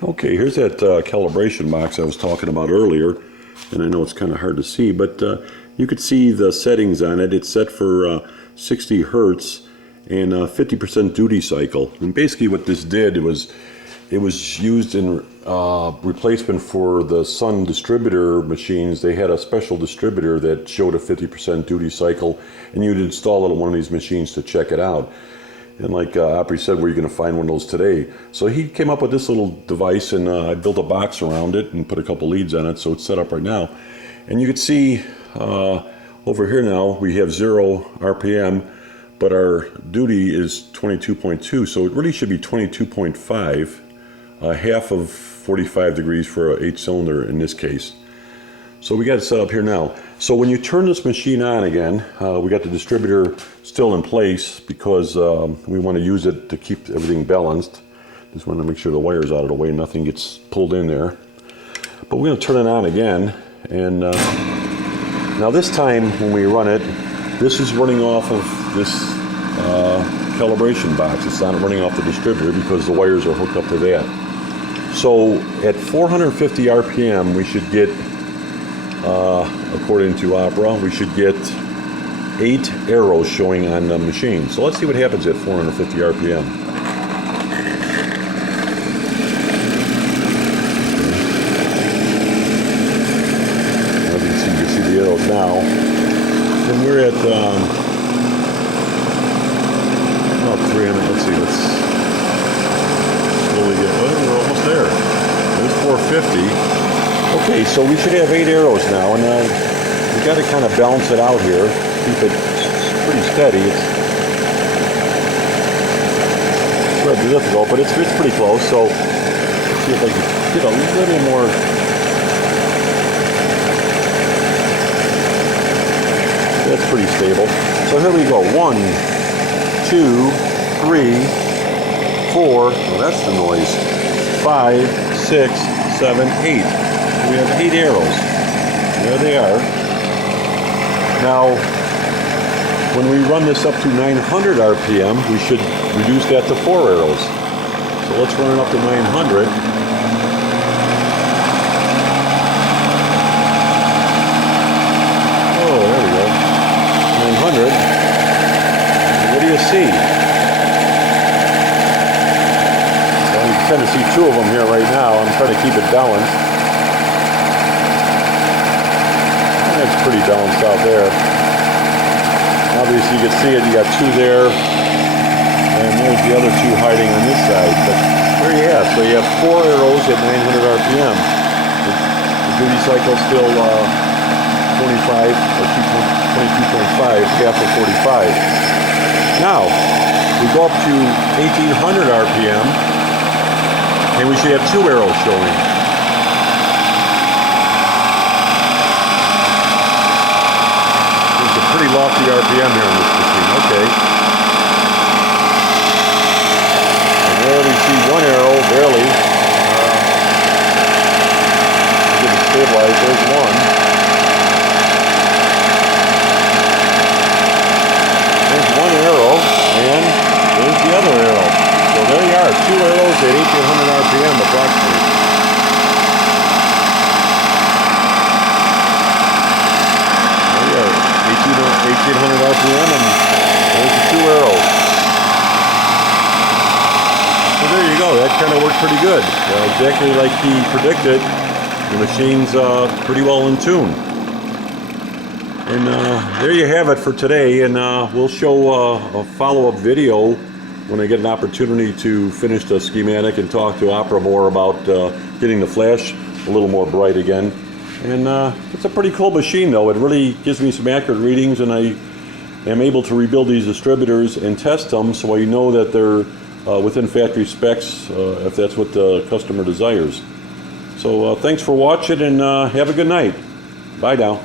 Okay, here's that calibration box I was talking about earlier, and I know it's kind of hard to see, but you could see the settings on it. It's set for 60 hertz and 50% duty cycle. And basically what this did, it was used in replacement for the Sun Distributor machines. They had a special distributor that showed a 50% duty cycle, and you'd install it on one of these machines to check it out. And like Opry said, where are you going to find one of those today? So he came up with this little device, and I built a box around it and put a couple leads on it, so it's set up right now. And you can see over here now we have 0 RPM, but our duty is 22.2, so it really should be 22.5, half of 45 degrees for an 8-cylinder in this case. So we got it set up here now. So when you turn this machine on again, we got the distributor still in place because we want to use it to keep everything balanced. Just want to make sure the wire's out of the way, nothing gets pulled in there. But we're going to turn it on again, and now this time when we run it, this is running off of this calibration box. It's not running off the distributor because the wires are hooked up to that. So at 450 RPM, we should get, according to Opera, we should get 8 arrows showing on the machine. So let's see what happens at 450 RPM. As you can see the arrows now. And we're at about 300. Let's see. Let's slowly get. Well, we're almost there. There's 450. Okay, so we should have 8 arrows now, and we got to kind of balance it out here, keep it pretty steady. It's rather difficult, but it's pretty close. So let's see if I can get a little more. That's pretty stable. So here we go. 1, 2, 3, 4. Well, that's the noise. 5, 6, 7, 8. We have 8 arrows. There they are. Now, when we run this up to 900 RPM, we should reduce that to 4 arrows. So let's run it up to 900. Oh, there we go. 900. What do you see? Well, you can kind of see 2 of them here right now. I'm trying to keep it balanced. It's pretty balanced out there. Obviously you can see it, you got 2 there, and there's the other 2 hiding on this side. But there you have, so you have 4 arrows at 900 RPM. The duty cycle is still 25 or 22.5, half of 45. Now, we go up to 1800 RPM, and we should have 2 arrows showing. Pretty lofty RPM here on this machine. Okay. And there we see 1 arrow, barely. Get it stabilized. There's 1. There's 1 arrow, and there's the other arrow. So there you are, 2 arrows at 1800 RPM approximately. 1800 RPM, and there's the 2 arrows. So there you go. That kind of worked pretty good. Exactly like he predicted. The machine's pretty well in tune. And there you have it for today. And we'll show a follow-up video when I get an opportunity to finish the schematic and talk to Opera more about getting the flash a little more bright again. And it's a pretty cool machine, though. It really gives me some accurate readings, and I am able to rebuild these distributors and test them so I know that they're within factory specs if that's what the customer desires. So thanks for watching, and have a good night. Bye now.